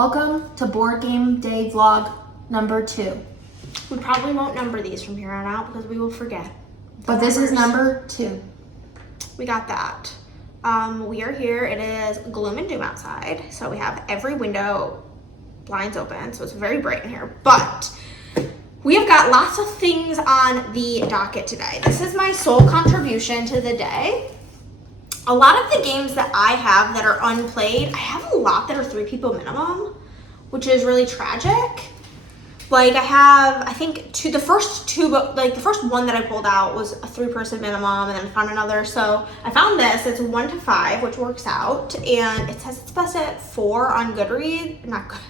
Welcome to Board Game Day Vlog number 2. We probably won't number these from here on out because we will forget. But this is number 2. We got that. We are here. It is gloom and doom outside. So we have every window blinds open. So it's very bright in here. But we have got lots of things on the docket today. This is my sole contribution to the day. A lot of the games that I have that are unplayed, I have a lot that are 3 people minimum, which is really tragic. Like I think the first one that I pulled out was a 3-person minimum, and then I found another. So I found this. It's 1 to 5, which works out, and it says it's best at 4 on Goodreads. Not good.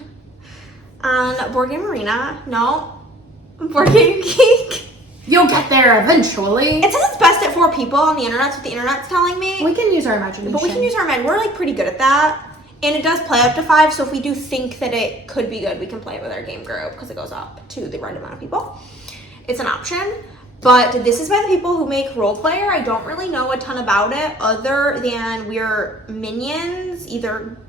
On Board Game Arena, no. Board Game Geek. You'll get there eventually. It says it's best at 4 people on the internet. That's what the internet's telling me. We can use our imagination. But we can use our imagination. We're like pretty good at that. And it does play up to 5, so if we do think that it could be good, we can play it with our game group because it goes up to the right amount of people. It's an option. But this is by the people who make Role Player. I don't really know a ton about it other than we're minions, either,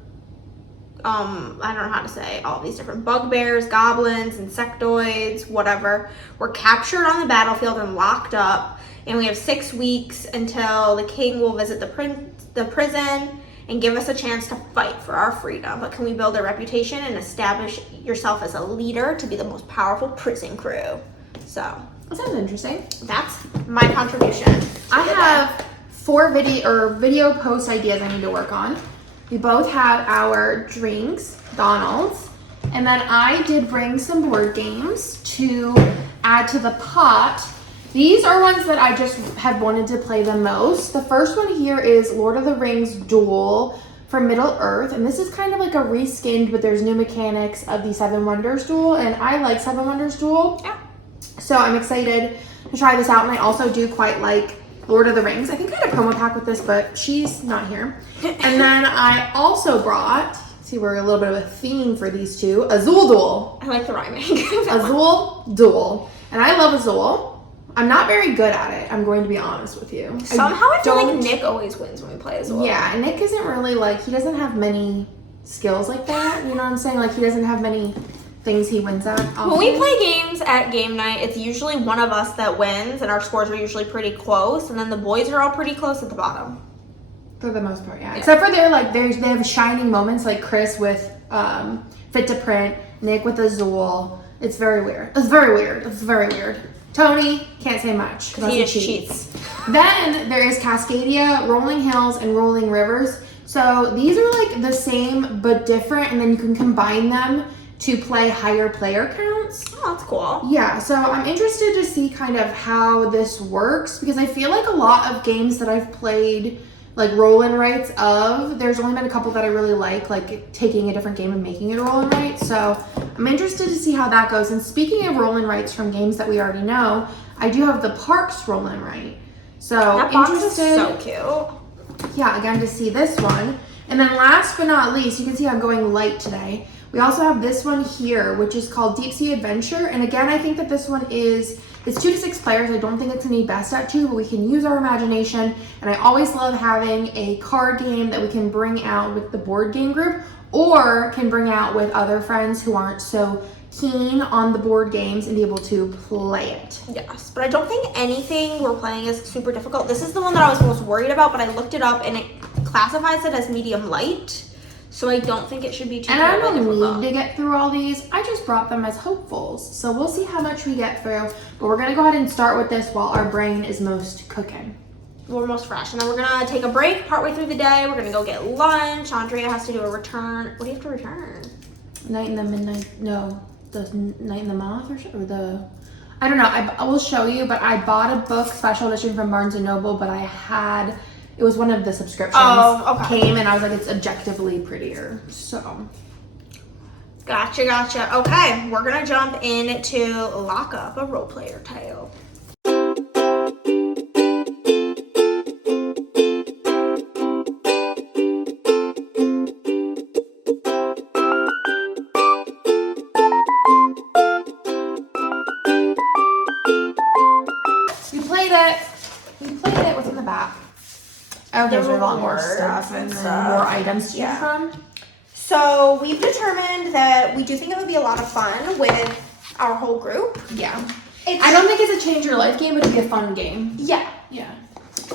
I don't know how to say all these different bugbears, goblins, insectoids, whatever. We're captured on the battlefield and locked up, and we have 6 weeks until the king will visit the prison and give us a chance to fight for our freedom. But can we build a reputation and establish yourself as a leader to be the most powerful prison crew? So that sounds interesting. that's my contribution. I have 4 video post ideas I need to work on. We both have our drinks, Donald's, and then I did bring some board games to add to the pot. These are ones that I just have wanted to play the most. The first one here is Lord of the Rings Duel from Middle-earth, and this is kind of like a reskinned, but there's new mechanics of the Seven Wonders Duel, and I like Seven Wonders Duel. Yeah. So I'm excited to try this out, and I also do quite like Lord of the Rings. I think I had a promo pack with this, but she's not here. And then I also brought, see, we're a little bit of a theme for these two, Azul Duel. I like the rhyming. Azul Duel. And I love Azul. I'm not very good at it, I'm going to be honest with you. Somehow I feel like Nick always wins when we play Azul. Yeah, Nick isn't really he doesn't have many skills like that. You know what I'm saying? Like, he doesn't have many things he wins at. When we play games at game night, it's usually one of us that wins, and our scores are usually pretty close, and then the boys are all pretty close at the bottom. For the most part, yeah. Except for they have shining moments, like Chris with Fit to Print, Nick with Azul. It's very weird. It's very weird. Tony, can't say much because he cheats. Then there is Cascadia, Rolling Hills, and Rolling Rivers. So these are like the same but different, and then you can combine them to play higher player counts. Oh, that's cool. Yeah, so I'm interested to see kind of how this works, because I feel like a lot of games that I've played, like roll-in rights of, there's only been a couple that I really like taking a different game and making it a roll-in right. So I'm interested to see how that goes. And speaking of roll-in rights from games that we already know, I do have the Parks roll-in right. So that box is so cute. Yeah, again, to see this one. And then last but not least, you can see I'm going light today. We also have this one here, which is called Deep Sea Adventure. And again, I think that this one it's 2 to 6 players. I don't think it's gonna be best at 2, but we can use our imagination. And I always love having a card game that we can bring out with the board game group, or can bring out with other friends who aren't so keen on the board games and be able to play it. Yes, but I don't think anything we're playing is super difficult. This is the one that I was most worried about, but I looked it up and it classifies it as medium light. So I don't think it should be too difficult. And I don't need to get through all these. I just brought them as hopefuls. So we'll see how much we get through. But we're going to go ahead and start with this while our brain is most cooking. We're most fresh. And then we're going to take a break partway through the day. We're going to go get lunch. Andrea has to do a return. What do you have to return? Night in the Midnight. No. The Night in the Moth or the... I don't know. I will show you. But I bought a book, special edition from Barnes & Noble. But it was one of the subscriptions. Oh, okay. Came and I was like, it's objectively prettier. So. Gotcha. Okay, we're gonna jump into Lockup, a role player tale. We played it. What's in the back? Oh, there's a lot more stuff and more items to choose from. So we've determined that we do think it would be a lot of fun with our whole group. Yeah. I don't think it's a change your life game, but it'd be a fun game. Yeah. Yeah.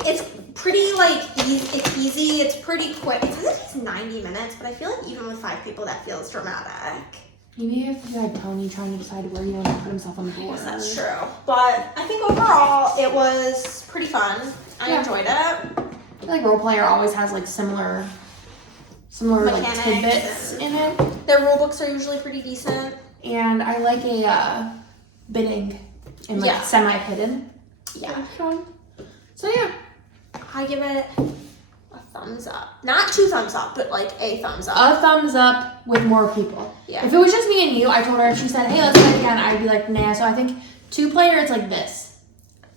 It's pretty like it's easy. It's pretty quick. It says it's 90 minutes, but I feel like even with 5 people, that feels dramatic. Maybe if it's like Tony trying to decide where he wants to put himself on the board. Yes, that's true. But I think overall, it was pretty fun. I enjoyed it. I feel like Role Player always has like similar like Mechanics tidbits in it. Their rule books are usually pretty decent. And I like a bidding and like semi-hidden. Yeah. So yeah. I give it a thumbs up. Not 2 thumbs up, but like a thumbs up. A thumbs up with more people. Yeah. If it was just me and you, I told her, if she said, hey, let's play it again, I'd be like, nah. So I think 2-player, it's like this.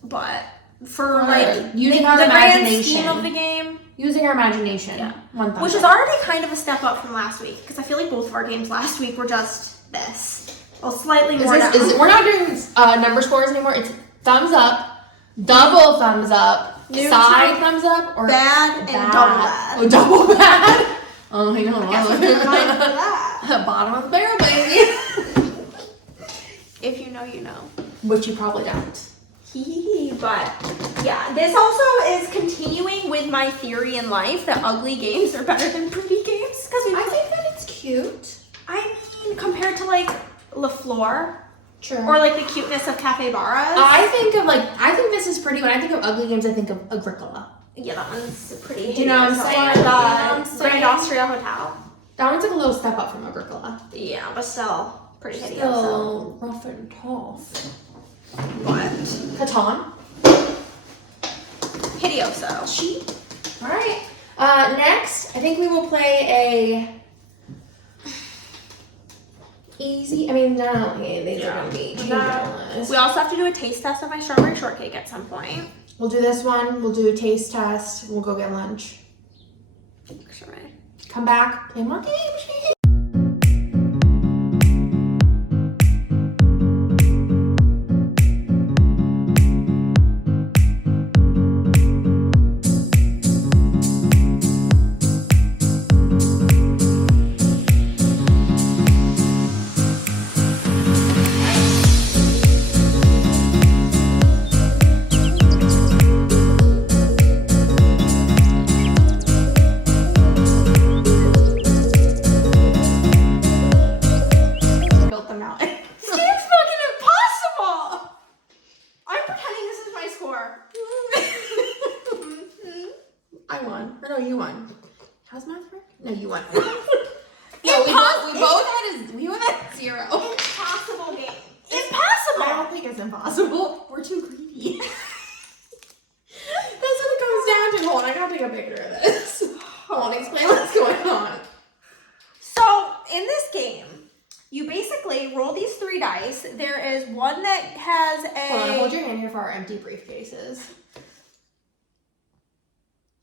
But for like using our the grand imagination. scheme of the game. Using our imagination. Yeah. 1 thumbs Which is up. already kind of a step up from last week. Because I feel like both of our games last week were just this. Well, slightly more. We're not doing number scores anymore. It's thumbs up, double thumbs up, side thumbs up, or bad and double bad. Oh, double bad. Oh, hang on. Guess what's in mind for that? Bottom of the barrel, baby. If you know, you know. Which you probably don't. But yeah, this also is continuing with my theory in life that ugly games are better than pretty games. Because I think that it's cute. I mean, compared to like La Fleur. True. Or like the cuteness of Cafe Barras. I think this is pretty. When I think of ugly games, I think of Agricola. Yeah, that one's pretty. Do you know what I'm saying? Grand Austria Hotel. That one's like a little step up from Agricola. Yeah, but still pretty hideous. Still rough and tough. What? Catan. Hidioso. Cheap. All right. Next, I think we will play easy. I mean, no, these are gonna be change. We also have to do a taste test of my strawberry shortcake at some point. We'll do this one. We'll do a taste test. We'll go get lunch. Sure. Come back. Play more games. Impossible. We're too greedy. That's what it comes down to. Hold on, I gotta take a picture of this. Hold on, explain what's going on. So, in this game, you basically roll these 3 dice. There is one that has a... Hold on, hold your hand here for our empty briefcases.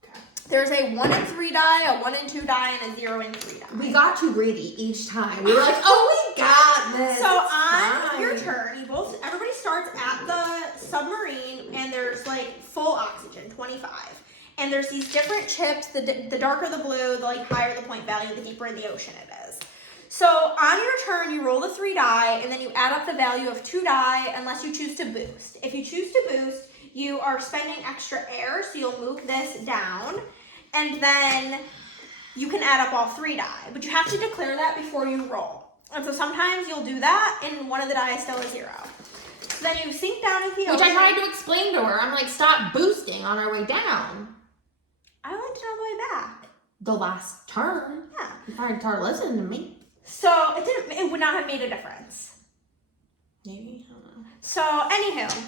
Okay. There's a 1 and 3 die, a 1 and 2 die, and a 0 and 3 die. We got too greedy each time. We were like, oh, we got this. So on your turn, everybody starts at the submarine, and there's like full oxygen, 25. And there's these different chips. The darker the blue, the like higher the point value, the deeper in the ocean it is. So on your turn, you roll the 3 die, and then you add up the value of 2 die unless you choose to boost. If you choose to boost, you are spending extra air, so you'll move this down, and then you can add up all 3 die. But you have to declare that before you roll. And so sometimes you'll do that, and one of the die is still a 0. So then you sink down into the ocean. Which I tried to explain to her. I'm like, stop boosting on our way down. I went all the way back. The last turn. Yeah. You tried to listen to me. So it would not have made a difference. Maybe, I don't know. So anywho,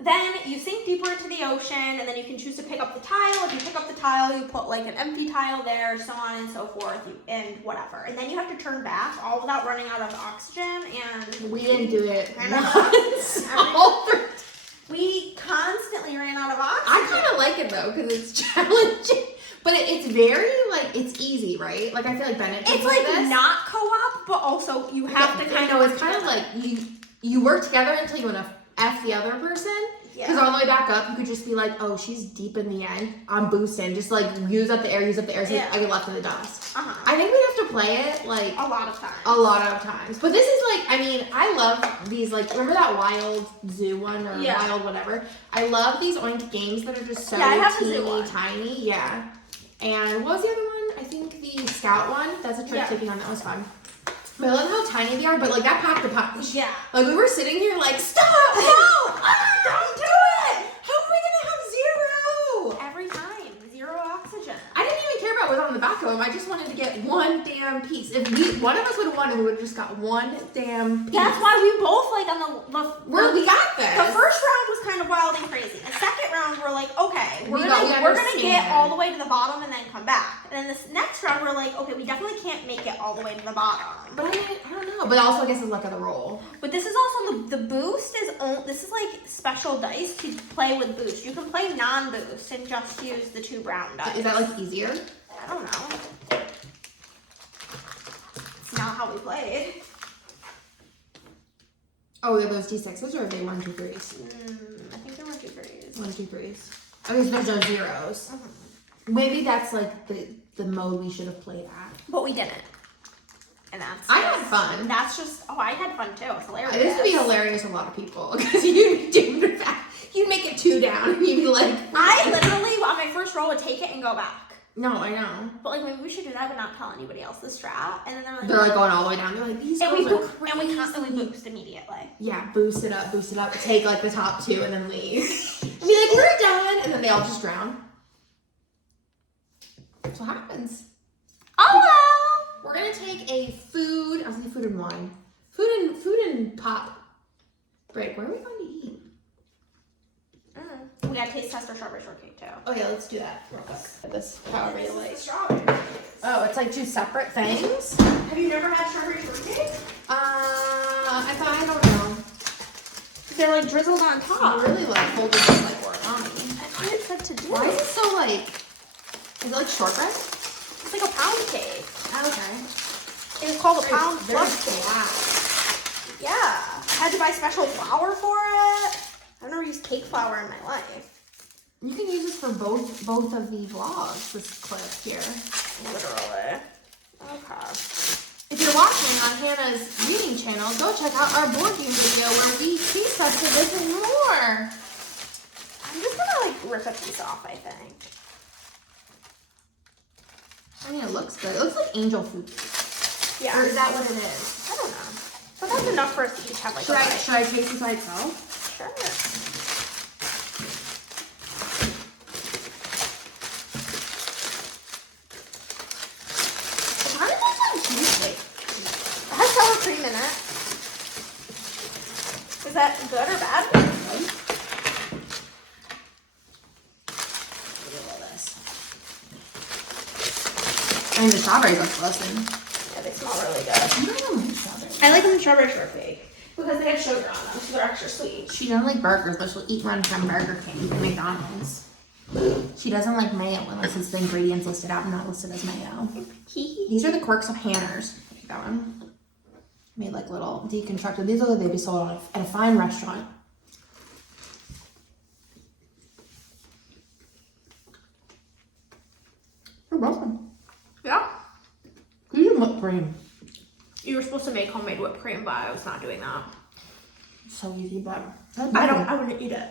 then you sink deeper into the ocean, and then you can choose to pick up the tile. If you pick up the tile, you put like an empty tile there, so on and so forth, and whatever. And then you have to turn back, all without running out of oxygen. And we didn't do it once. We constantly ran out of oxygen. I kind of like it though, because it's challenging. But it's very, like, it's easy, right? Like, I feel like Bennett It's like this. Not co-op, but also you have to kind of... It's kind of like you work together until you want to F the other person. Because Yeah. all the way back up, you could just be like, oh, she's deep in the end. I'm boosting. Just, like, use up the air. So I get left in the dust. Uh-huh. I think we have to play it like A lot of times. a lot of times. But this is like, I mean, I love these, like, remember that Wild Zoo one or Wild whatever? I love these oink games that are just so teeny tiny. Yeah. And what was the other one? I think the Scout one. That's a trick taking one. That was fun. But I love how tiny they are, but like that packed a punch. Yeah. Like we were sitting here like, stop! No! Don't do it! How am I gonna have zero? Every time. Zero oxygen. I didn't even care about what was on the back of them. I just wanted to get one damn piece. If one of us would have won, we would have just got one damn piece. That's why we both like on we got this. The first round was kind of wild and crazy. The second round we're like, okay, we're gonna get all the way to the bottom and then come back. And then this next round we're like, okay, we definitely can't make it all the way to the bottom. But I don't know. But also I guess it's luck of the roll. But this is also the boost this is like special dice to play with boost. You can play non-boost and just use the 2 brown dice. Is that like easier? I don't know. It's not how we played. Oh, are those D6s or are they 1, 2, 3s? I think they're 1, 2, 3s. 1, 2, 3s. Okay, so there's no zeros. Maybe that's like the mode we should have played at. But we didn't. And I had fun. That's just, I had fun too. It's hilarious. This would be hilarious to a lot of people because you'd make it 2 down and you'd be like, I literally on my first roll would take it and go back. No, I know. But like maybe we should do that but not tell anybody else the strat. And then they're like going all the way down. They're like, these girls are crazy. And we constantly boost immediately. Yeah, boost it up, take like the top 2 and then leave. And be like, we're done. And then they all just drown. That's what happens. Oh well. We're gonna take a food. I was gonna say food and wine. Food and pop break. Where are we going to eat? We gotta taste test our strawberry shortcake too. Oh yeah, let's do that real quick. This however you like. Oh, it's like 2 separate things. Have you never had strawberry shortcake? I don't know. They're like drizzled on top. She really like folded this like origami. I thought it said to do. Why is it so like? Is it like shortbread? It's like a pound cake. Okay. It was called a pound fluff cake. Wow. Yeah. I had to buy special flour for it. I've never used cake flour in my life. You can use this for both of the vlogs, this clip here. Literally. Okay. If you're watching on Hannah's reading channel, go check out our board game video where we taste tested this and more. I'm just gonna like rip a piece off, I think. I mean, it looks good. It looks like angel food. Yeah. Or is that what it is? I don't know. But that's enough for us to each have like should I taste this by itself? Sure. How does that sound cheesecake? It has sour cream in it. Is that good or bad? Look at all this. I mean, the strawberries look delicious. Yeah, they smell really good. I don't like strawberries. I like them in strawberry shortcake because they have sugar on them, so they're extra sweet. She doesn't like burgers, but she'll eat one from Burger King and McDonald's. She doesn't like mayo unless it's the ingredients listed out and not listed as mayo. These are the quirks of Hannah's. Take that one. Made like little deconstructed. These are they'd be sold at a fine restaurant. They're broken. Yeah. These are whipped cream. You were supposed to make homemade whipped cream, but I was not doing that. So easy, but I wouldn't eat it.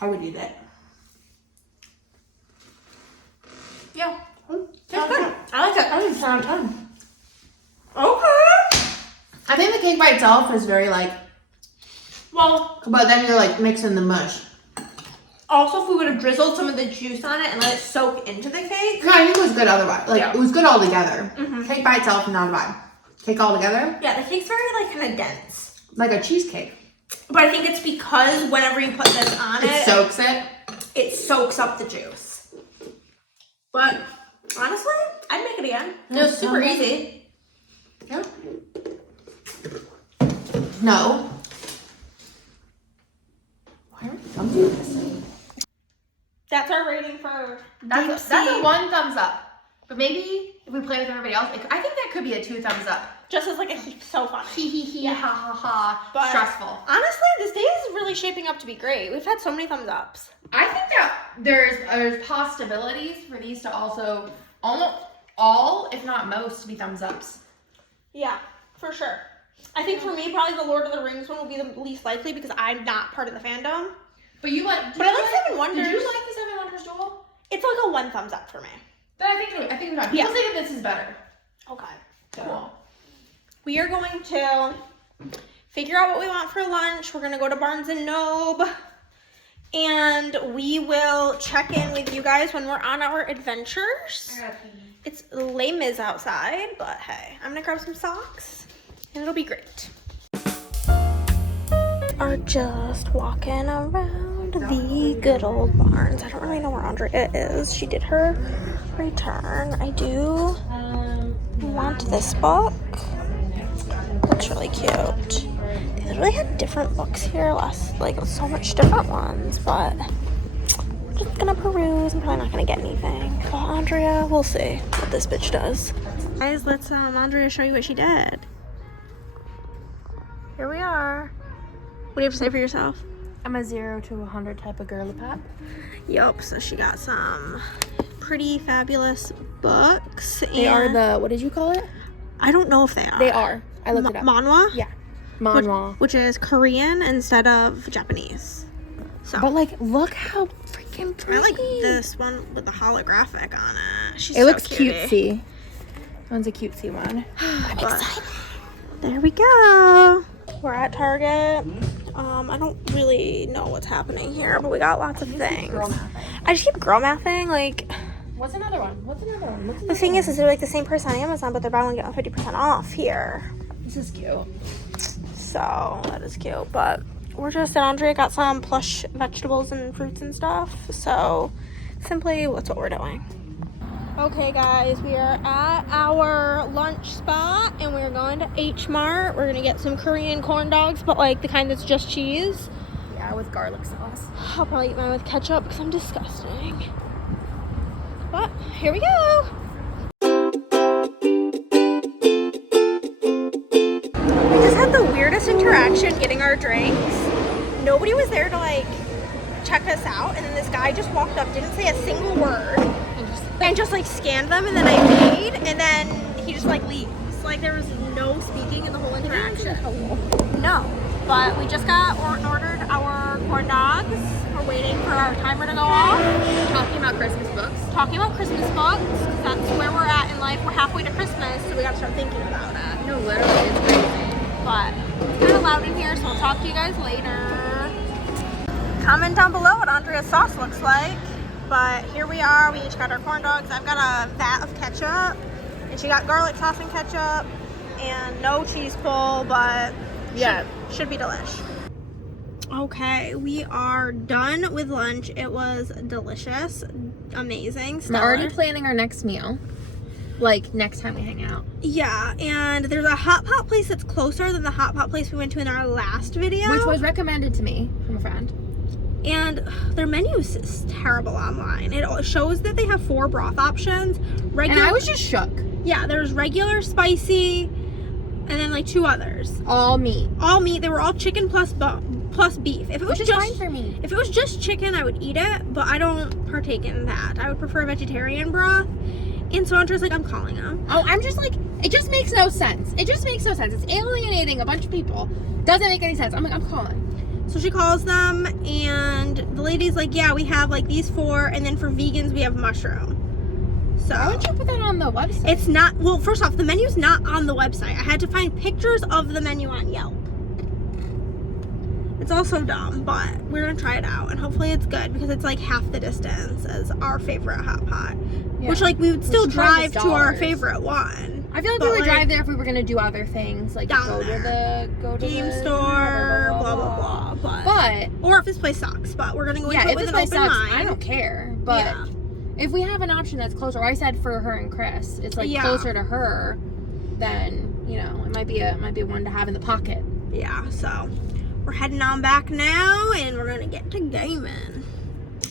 I would eat it. Yeah. Tastes good. I like it. I think it's 10 out of 10. Okay. I think the cake by itself is very like, Well, but then you're like mixing the mush. also if we would have drizzled some of the juice on it and let it soak into the cake. No, I think it was good otherwise. Like Yeah. it was good all together. Mhm. Cake by itself, not a vibe. Cake all together, Yeah, the cake's very like kind of dense. like a cheesecake. But I think it's because whenever you put this on It soaks it. it soaks up the juice. But honestly, I'd make it again. It was super easy. Yeah. No. Why are we dumping this? That's our rating for That's a 1 thumbs up. But maybe if we play with everybody else, I think that could be a 2 thumbs up. just as like a so funny. Hee hee hee, ha ha ha. But stressful. Honestly, this day is really shaping up to be great. We've had so many thumbs ups. I think that there's possibilities for these to also almost all, if not most, to be thumbs ups. Yeah, for sure. I think for me, probably the Lord of the Rings one will be the least likely because I'm not part of the fandom. But you like, but I like Seven Wonders. Did you like the Seven Wonders Duel? It's like a 1 thumbs up for me. Then I think we're done. People say that this is better. Okay. Cool. We are going to figure out what we want for lunch. We're going to go to Barnes & Noble. And we will check in with you guys when we're on our adventures. It's Les Mis outside, but hey, I'm going to grab some socks. And it'll be great. Are just walking around the good old Barnes. I don't really know where Andrea is. She did her return. I do want this book. Looks really cute. They literally had different books here, so much different ones, but we're just gonna peruse. I'm probably not gonna get anything. Well, Andrea, we'll see what this bitch does. Guys, let's Andrea show you what she did. Here we are. What do you have to say for yourself? I'm a 0 to 100 type of girly pop. Yup, so she got some pretty fabulous books. They are the, what did you call it? I don't know if they are. They are. I looked it up. Manhwa? Yeah. Manhwa. Which is Korean instead of Japanese. So. But like, look how freaking pretty. I like this one with the holographic on it. She's it looks cutie. cutesy. That one's a cutesy one. I'm excited. There we go. We're at Target. I don't really know what's happening here, but we got lots of things. I just keep girl mathing, like. What's another one? The thing is they're like the same price on Amazon, but they're buy one get 50% off here. This is cute. So that is cute, but we're just, Andrea got some plush vegetables and fruits and stuff. So simply, that's what we're doing. Okay, guys, we are at our lunch spot, and we're going to HMART. We're gonna get some Korean corn dogs, but like the kind that's just cheese. Yeah, with garlic sauce. I'll probably eat mine with ketchup because I'm disgusting. But here we go. We just had the weirdest interaction getting our drinks. Nobody was there to like check us out, and then this guy just walked up, didn't say a single word, and just like scanned them, and then I paid, and then he just like leaves. Like there was no speaking in the whole interaction. No, but we just got ordered our corn dogs. We're waiting for our timer to go off. Talking about Christmas books. Talking about Christmas books, 'cause that's where we're at in life. We're halfway to Christmas, so we gotta start thinking about it. No, literally, it's crazy. But it's kind of loud in here, so we'll talk to you guys later. Comment down below what Andrea's sauce looks like. But here we are. We each got our corn dogs. I've got a vat of ketchup, and she got garlic sauce and ketchup, and no cheese pull, but yeah, should be delish. Okay, we are done with lunch. It was delicious, amazing, stellar. I'm already planning our next meal, like next time we hang out. Yeah, and there's a hot pot place that's closer than the hot pot place we went to in our last video, Which was recommended to me from a friend. And their menu is terrible online. It shows that they have 4 broth options. And I was just shook. Yeah, there's regular, spicy, and then like 2 others. All meat. All meat. They were all chicken plus beef. If it was Which is just fine for me. If it was just chicken, I would eat it, but I don't partake in that. I would prefer vegetarian broth. And so Andrea's like, I'm calling them. Oh, I'm just like, it just makes no sense. It just makes no sense. It's alienating a bunch of people. Doesn't make any sense. I'm like, I'm calling. So she calls them, and the lady's like, yeah, we have like these 4, and then for vegans we have mushroom. So why would you put that on the website? It's not, well, first off, the menu's not on the website. I had to find pictures of the menu on Yelp. It's all so dumb, but we're gonna try it out, and hopefully it's good, because it's like half the distance as our favorite hot pot. Yeah. Which like we would still drive to our favorite one. I feel like we would drive there if we were gonna do other things, like go to game store, blah blah blah. But or if this place sucks, but we're gonna go into it with an open mind. I don't care. But if we have an option that's closer, or I said for her and Chris, it's like closer to her, then you know it might be one to have in the pocket. Yeah. So we're heading on back now, and we're gonna get to gaming.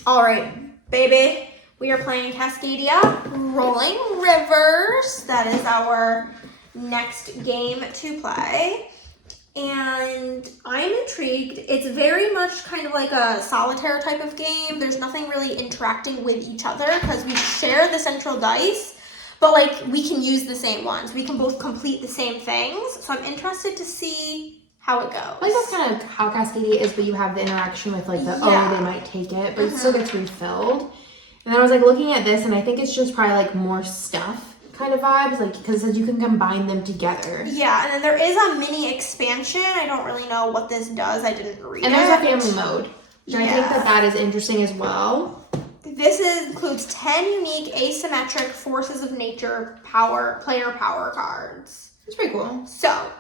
All right, baby. We are playing Cascadia Rolling Rivers. That is our next game to play. And I'm intrigued. It's very much kind of like a solitaire type of game. There's nothing really interacting with each other because we share the central dice, but like we can use the same ones. We can both complete the same things. So I'm interested to see how it goes. I think that's kind of how Cascadia is, but you have the interaction with like the, oh, they might take it, but it still gets refilled. And then I was like looking at this, and I think it's just probably like more stuff kind of vibes, like because it says you can combine them together. Yeah, and then there is a mini expansion. I don't really know what this does. I didn't read it. And there's a family mode. And I think that is interesting as well. This includes 10 unique asymmetric forces of nature player power cards. It's pretty cool. So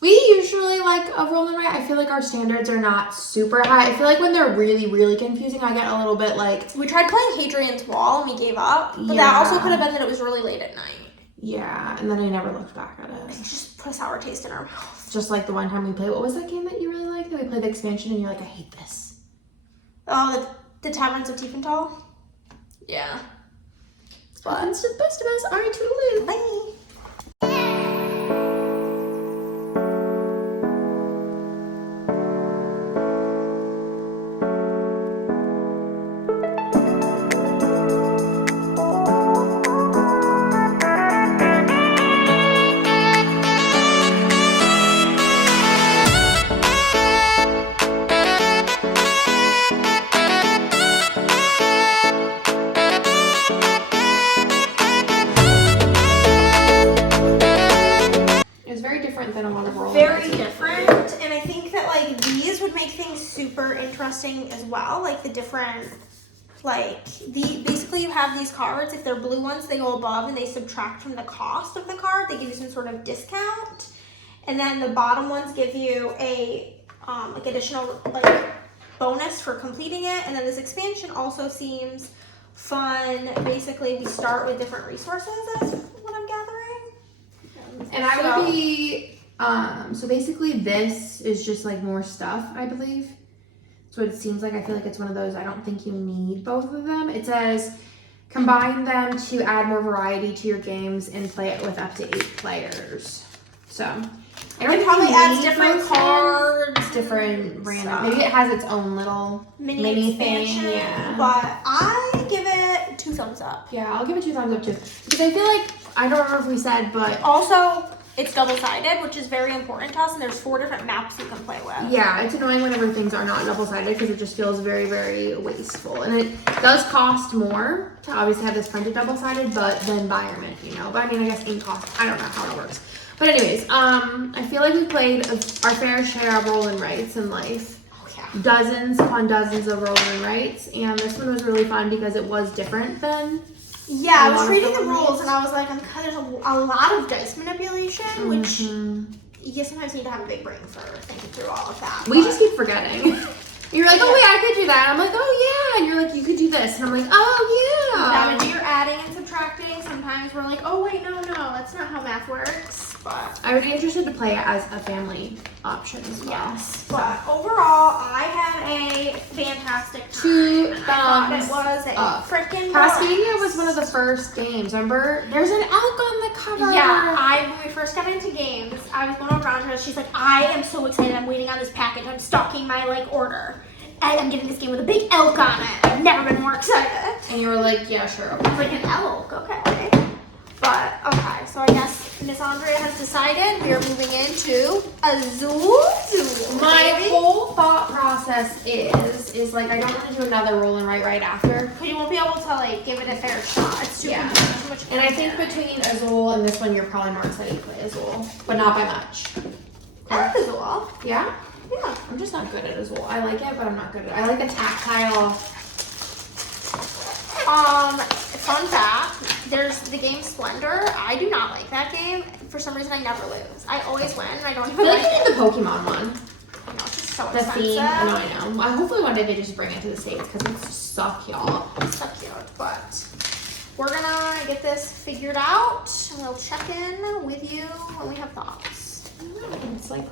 we usually like a roll and write. I feel like our standards are not super high. I feel like when they're really, really confusing, I get a little bit like... We tried playing Hadrian's Wall and we gave up. But that also could have been that it was really late at night. Yeah, and then I never looked back at it. It just put a sour taste in our mouth. Just like the one time we played... What was that game that you really liked? That we played the expansion and you're like, I hate this. Oh, the Taverns of Tiefenthal? Yeah. But it's the best of us. All right, toodaloo. Bye. Interesting as well, like the different, basically you have these cards. If they're blue ones, they go above and they subtract from the cost of the card. They give you some sort of discount, and then the bottom ones give you a additional bonus for completing it. And then this expansion also seems fun. Basically, we start with different resources. That's what I'm gathering. And I would be so basically this is just like more stuff, I believe. So it seems like. I feel like it's one of those, I don't think you need both of them. It says combine them to add more variety to your games and play it with up to 8 players. So it probably adds different cards, different random. Maybe it has its own little mini expansion thing. Yeah. But I give it 2 thumbs up. Yeah, I'll give it 2 thumbs up too. Because I feel like, I don't remember if we said, but also it's double-sided, which is very important to us, and there's 4 different maps you can play with. Yeah, it's annoying whenever things are not double-sided because it just feels very, very wasteful. And it does cost more to obviously have this printed double-sided, but the environment, you know. But I mean, I guess ink cost, I don't know how it works. But anyways, I feel like we played our fair share of roll and writes in life. Oh, yeah. Dozens upon dozens of roll and writes, and this one was really fun because it was different than... Yeah, I was reading the rules and I was like, there's a lot of dice manipulation, which you sometimes need to have a big brain for thinking through all of that. We just keep forgetting. You're like, oh wait, I could do that. I'm like, oh yeah. And you're like, you could do this. And I'm like, oh yeah. You gotta do your adding and subtracting. Sometimes we're like, oh wait, no, that's not how math works. But I would be interested to play it as a family option as well. Yes. But overall, I had a fantastic time. 2 thumbs it was a freaking Cascadia was one of the first games. Remember? There's an elk on the cover. Yeah, when we first got into games, I was going around her. She's like, I am so excited. I'm waiting on this package. I'm stalking my order. And I'm getting this game with a big elk on it. I've never been more excited. And you were like, yeah, sure. I was like, an elk, okay. But, okay, so I guess Miss Andrea has decided we are moving into Azul. My whole thought process is like, I don't want to do another roll and write right after. Because you won't be able to, give it a fair shot. It's too much. And I think between Azul and this one, you're probably more excited to play Azul. But not by much. I like Azul. Yeah? Yeah. I'm just not good at Azul. I like it, but I'm not good at it. I like a tactile. Fun fact, there's the game Splendor. I do not like that game. For some reason, I never lose. I always win, and I don't even I like feel like it. you need the Pokemon one. I know, it's just so The expensive. theme. I know. Hopefully one day they just bring it to the States because it's so cute. It's so cute, but we're gonna get this figured out, and we'll check in with you when we have thoughts. It's like...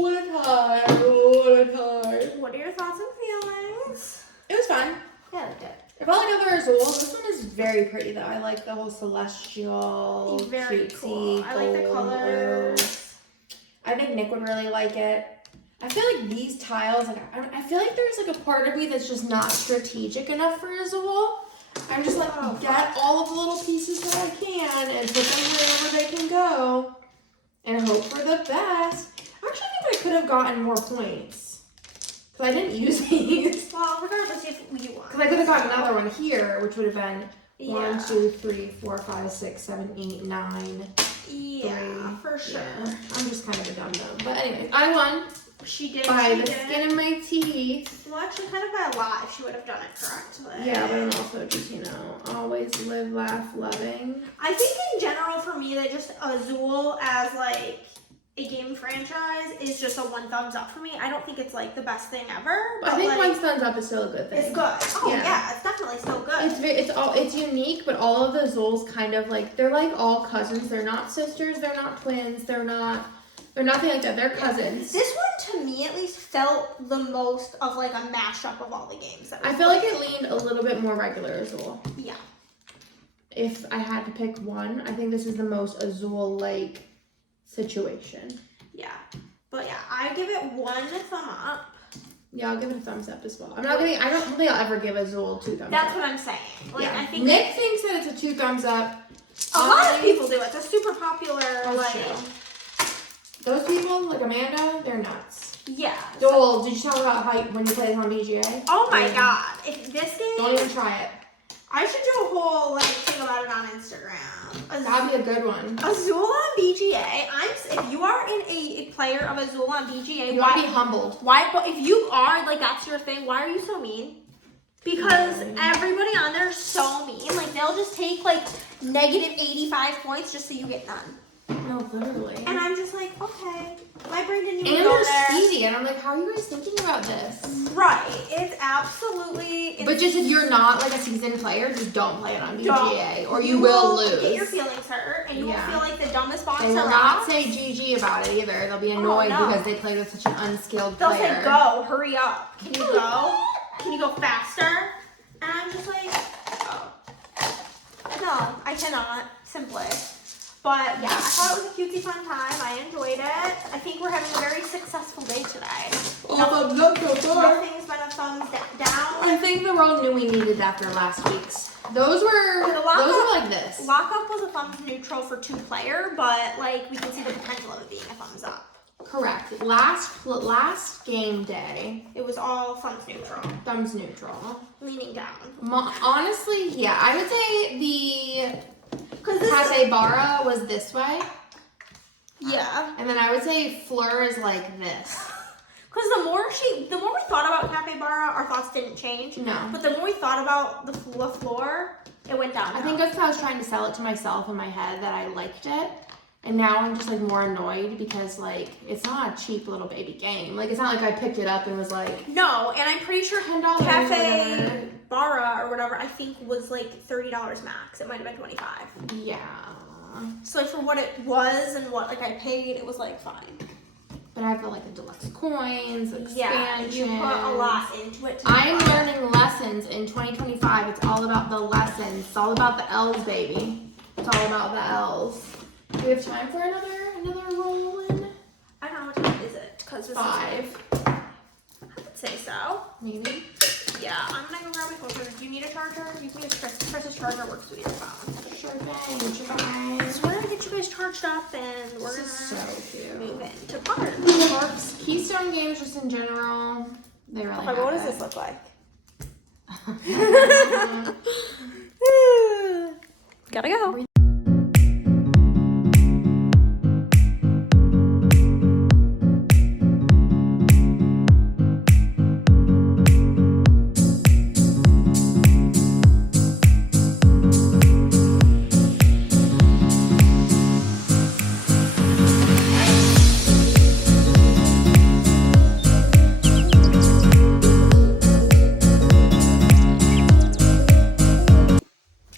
What a time. What a time. What are your thoughts and feelings? It was fun. Yeah, I liked it. I felt like another Azul. This one is very pretty though. I like the whole celestial, Very cutesy, cool. I like the gold colors. blue. I think Nick would really like it. I feel like these tiles, like I feel like there's like a part of me that's just not strategic enough for Azul. I'm just like, get all of the little pieces that I can and put them wherever they can go and hope for the best. I actually think I could have gotten more points because I didn't use these. Well, regardless if you want. Because I could have gotten another one here, which would have been Yeah. 1, 2, 3, 4, 5, 6, 7, 8, 9. Yeah, for sure. Yeah. I'm just kind of a dum-dum. But anyway, I won She did. by she the did. skin of my teeth. Well, actually, kind of by a lot if she would have done it correctly. Yeah, but I'm also just, always live, laugh, loving. I think in general for me that just Azul as like a game franchise is just a 1 thumbs up for me. I don't think it's like the best thing ever. But I think like, 1 thumbs up is still a good thing. it's good. Oh Yeah. yeah, it's definitely still good. It's unique, but all of the Azuls kind of like, they're like all cousins. They're not sisters, they're not twins, they're nothing like that. They're cousins. This one, to me at least, felt the most of like a mashup of all the games. That I feel like it leaned a little bit more regular Azul. Yeah. If I had to pick one, I think this is the most Azul-like situation. Yeah. But yeah, I give it 1 thumb up. Yeah, I'll give it a thumbs up as well. I don't think I'll ever give Azul 2 thumbs That's up. what I'm saying. Like, Yeah. I think Nick thinks that it's a 2 thumbs up. a lot of people do. It's a super popular, That's like, true. Those people, like Amanda, they're nuts. yeah. Joel, did you tell her about how when you play this on BGA? Oh my god. If this game, Don't even try it. I should do a whole like thing about it on Instagram. That'd be a good one. Azul on BGA. If you are a player of Azul on BGA, You want to be humbled. why? But if you are like that's your thing, why are you so mean? Because everybody on there is so mean. Like they'll just take like negative 85 points just so you get none. No, literally. And I'm just like, okay, my brain didn't even And go they're there. speedy, and I'm like, how are you guys thinking about this? Right. It's absolutely. But just if you're not like a seasoned player, just don't play it on BGA, or you will will lose. get your feelings hurt, and you will feel like the dumbest box They will around. not say GG about it either. They'll be annoyed no. because they played with such an unskilled They'll player. say, "Go, hurry up! Can you go? Can you go faster?" And I'm just like, "Oh, no, I cannot." Simply. But yeah, I thought it was a cutesy fun time. I enjoyed it. I think we're having a very successful day today. Thumbs up so far. Nothing's been a thumbs down. I think the world knew we needed after last week's. Those were like this. Lockup was a thumbs neutral for 2-player, but like we can see the potential of it being a thumbs up. Correct. Last game day, It was all thumbs neutral, thumbs neutral. leaning down. Honestly, yeah, I would say the Because this is, Cascadia was this way, yeah. and then I would say Fleur is like this. Because the more we thought about Capybara, our thoughts didn't change. No. But the more we thought about the floor, it went down. I think that's how I was trying to sell it to myself in my head that I liked it. And now I'm just like more annoyed because like it's not a cheap little baby game. Like it's not like I picked it up and was like no, and I'm pretty sure $10 Cafe Bara or whatever I think was like $30 max. It might have been 25. yeah. So for what it was and what like I paid, it was like fine. But I feel like the deluxe coins, expansion. Yeah, you put a lot into it. I'm learning lessons in 2025. It's all about the lessons. It's all about the L's, baby. It's all about the L's. Do we have time for another roll in? I don't know what time is it because this 5. is I would say so. Maybe. Yeah, I'm gonna go grab my phone charger. Do you need a charger? You can use Chris's charger works with your phone. Sure thing. Sure. So we're gonna get you guys charged up and we're gonna This is so cute. move into parts. Parks, Keystone games, just in general, they really. Okay, but what does this look like? Gotta go.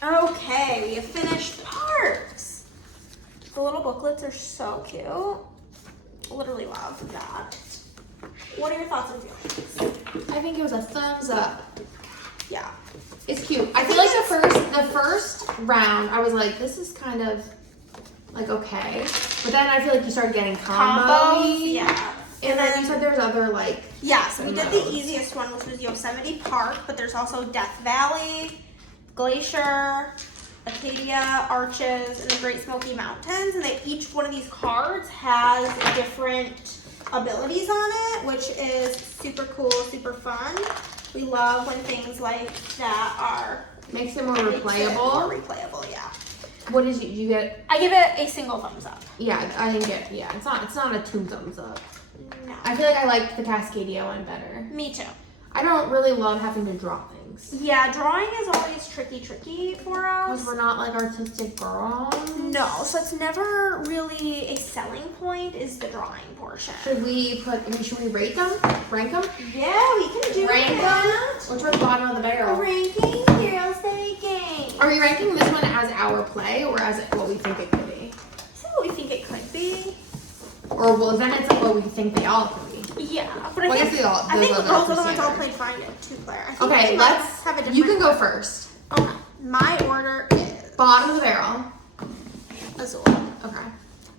Okay, we have finished got. What are your thoughts and feelings? I think it was a thumbs up. Yeah. It's cute. I feel like the first round, I was like, this is kind of like okay. But then I feel like you started getting combos. Yeah. And then you said there's other like. Yeah, so we did the easiest one, which was Yosemite Park, but there's also Death Valley, Glacier, Acadia, Arches, and the Great Smoky Mountains. And each one of these cards has different abilities on it, which is super cool, super fun. We love when things like that are makes it more replayable. More replayable, yeah. What did you get? I give it a single thumbs up. Yeah, I didn't get. Yeah, it's not a 2 thumbs up. No. I feel like I liked the Cascadia one better. Me too. I don't really love having to draw things. Yeah, drawing is always tricky for us. Because we're not like artistic girls. No, so it's never really a selling point is the drawing portion. Should we rate them? Rank them? Yeah, we can do Rank that. them? Which one's bottom of the barrel? Ranking Girls Baking. Are we ranking this one as our play or as what we think it could be? Is that what we think it could be? Or well, then it's like what we think they all could be. Yeah, but Well, I think those other ones all standard. played fine at 2-player. Okay, let's have a different. You can go first. Okay, my order is Bottom of the barrel. Azul. Okay.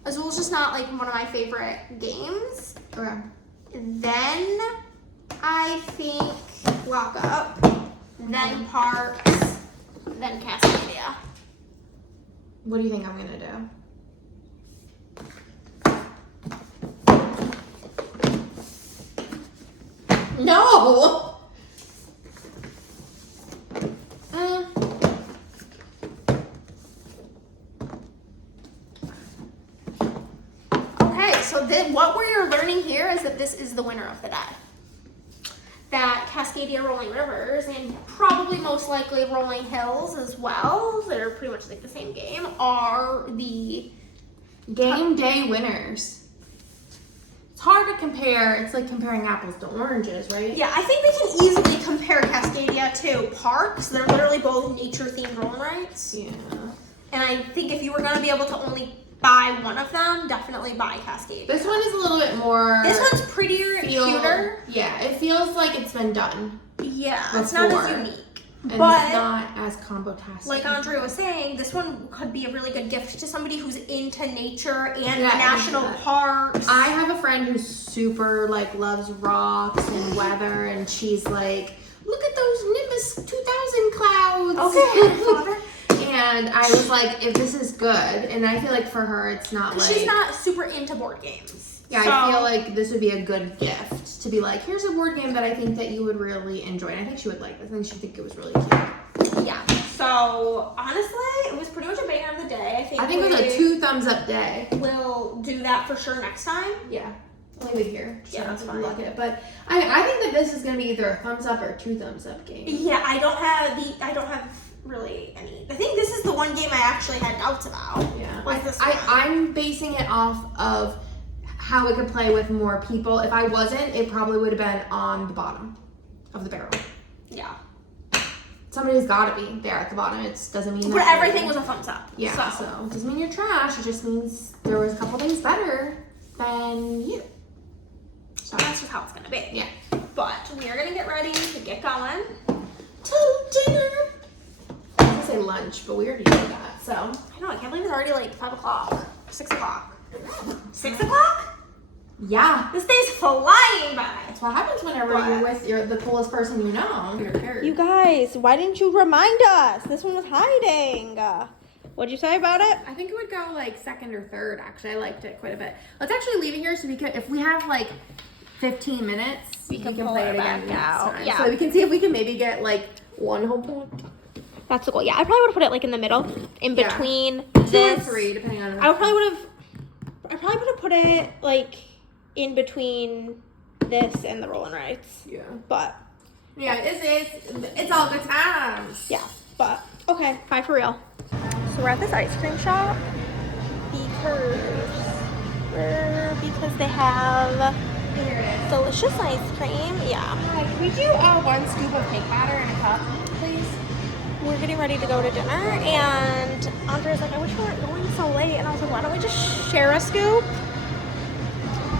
Azul's just not like one of my favorite games. Okay. Then I think Lockup. Then Parks. Then Cascadia. What do you think I'm gonna do? No. Okay, so then what we're learning here is that this is the winner of the day. That Cascadia Rolling Rivers and probably most likely Rolling Hills as well, that are pretty much like the same game, are the Game day winners. It's hard to compare. It's like comparing apples to oranges, right? Yeah, I think we can easily compare Cascadia to Parks. They're literally both nature-themed rolling rights. Yeah. And I think if you were going to be able to only buy one of them, definitely buy Cascadia. This one is a little bit more. This one's prettier and cuter. Yeah, it feels like it's been done. Yeah, it's not Before. as unique. And But it's not as combo-tastic. like Andrea was saying, this one could be a really good gift to somebody who's into nature and Yeah, national parks. I have a friend who's super like loves rocks and weather, and she's like, look at those Nimbus 2000 clouds. Okay. And I was like, if this is good, and I feel like for her, it's not like she's not super into board games. Yeah, so, I feel like this would be a good gift to be like, here's a board game that I think that you would really enjoy. And I think she would like this. I think she'd think it was really cute. yeah. So honestly, it was pretty much a banger of the day. I think it was a 2 thumbs up day. We'll do that for sure next time. Yeah. I'll leave it here. Yeah, that's fine. Look at it. But I think that this is gonna be either a thumbs up or a 2 thumbs up game. Yeah, I don't have really any. I think this is the one game I actually had doubts about. Yeah. Was this one. I'm basing it off of how it could play with more people. If I wasn't, it probably would have been on the bottom of the barrel. Yeah. Somebody's got to be there at the bottom. It doesn't mean But that everything was a thumbs up. Yeah, so it doesn't mean you're trash. It just means there was a couple things better than you. So that's just how it's gonna be. Yeah. But we are gonna get ready to get going. To dinner. I was gonna say lunch, but we already did that. So I know, I can't believe it's already like 5 o'clock. 6 o'clock. 6 o'clock? yeah, This day's flying by. that's what happens whenever you're with the coolest person you know. You guys, why didn't you remind us? This one was hiding. What'd you say about it? I think it would go like second or third. Actually, I liked it quite a bit. Let's actually leave it here so we can, if we have like 15 minutes, we can pull play it it again back next out. time. Yeah. So we can see if we can maybe get like 1 whole point. That's the goal. Yeah, I probably would have put it like in the middle, in Yeah. between 2 this. or 3, depending on. I probably would have put it like in between this and the rolling rights. Yeah. But Yeah, it's all good times. yeah, but okay, bye for real. So we're at this ice cream shop because they have delicious ice cream. Yeah. Hi, can we do 1 scoop of cake batter in a cup, please? We're getting ready to go to dinner, and Andrea's like, I wish we weren't going so late. And I was like, why don't we just share a scoop?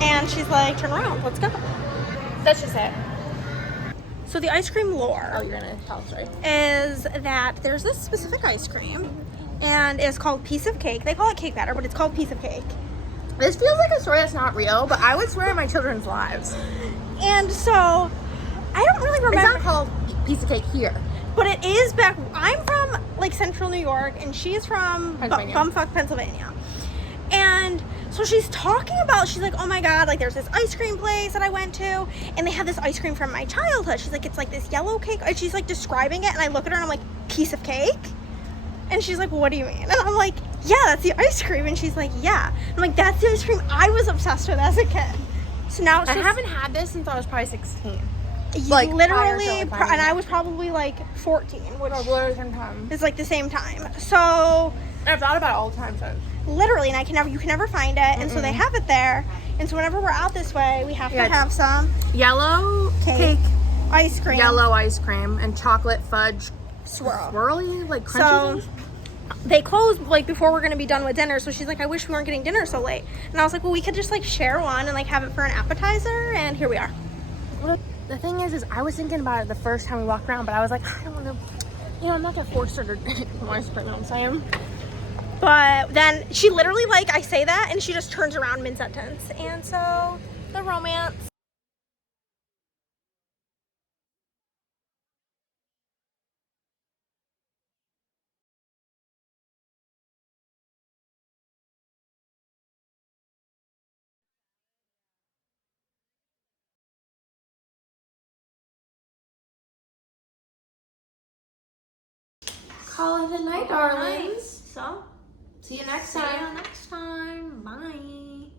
And she's like, turn around, let's go. That's just it. So the ice cream lore Oh, you're gonna tell us, right? is that there's this specific ice cream, and it's called piece of cake. They call it cake batter, but it's called piece of cake. This feels like a story that's not real, but I would swear on my children's lives. And so I don't really remember. It's not called piece of cake here. But it is back. I'm from like central New York, and she's from bumfuck Pennsylvania. And so she's talking about, she's like, oh my god, like there's this ice cream place that I went to, and they had this ice cream from my childhood. She's like, it's like this yellow cake, and she's like describing it, and I look at her and I'm like, piece of cake? And she's like, what do you mean? And I'm like, yeah, that's the ice cream. And she's like, yeah. I'm like, that's the ice cream I was obsessed with as a kid. So now it's I haven't had this since I was probably 16. Like literally, and I was probably like 14, which literally the same time. is like the same time. So I've thought about it all the time since. literally, and you can never find it, and so they have it there. And so whenever we're out this way, we have to have some Yellow cake, ice cream, yellow ice cream, and chocolate fudge swirly, like crunchy. So they closed like before we're gonna be done with dinner. So she's like, I wish we weren't getting dinner so late. And I was like, well, we could just like share one and like have it for an appetizer. And here we are. The thing is I was thinking about it the first time we walked around, but I was like, I don't want to, I'm not gonna force her to ice cream. You know what I'm saying? But then she literally, like, I say that and she just turns around mid-sentence. And so the romance. Call it a night, darlings. So See you next see time. you next time. Bye.